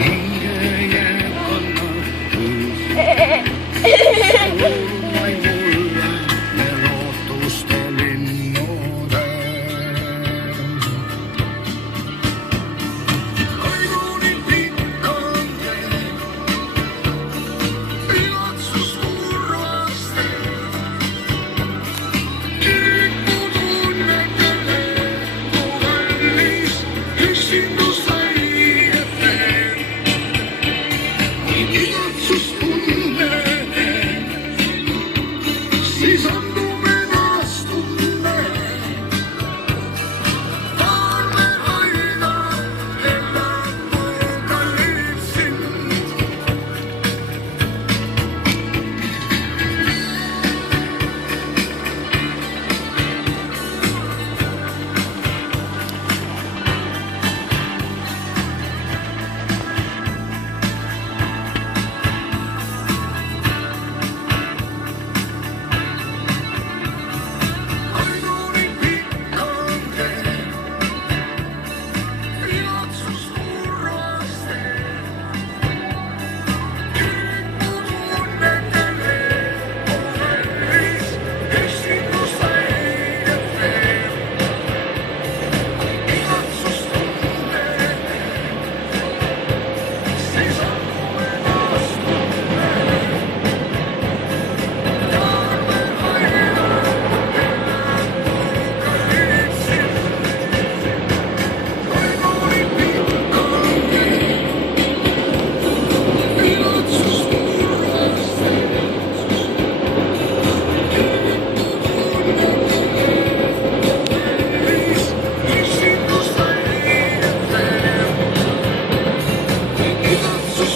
hinge jääb alla surmai mulle ja lootuste linnude. Kaiguni pikk on tee, igatsus kurvaste, kiriku tunnetele, mu kallis üksingus väieb veel. Igatsus tunnetele, siis andume naastunne. Arme aina elab mu kallis sind. Kaiguni pikk on tee, igatsus kurvaste, kiriku tunnetele, mu kallis üksingus väieb veel. Igatsus tunnetele, siis andume naastunne. Arme aina elab mu kallis sind. Kaiguni pikk on tee, igatsus kurvaste, kiriku tunnetele, üksingus väieb veel. Igatsus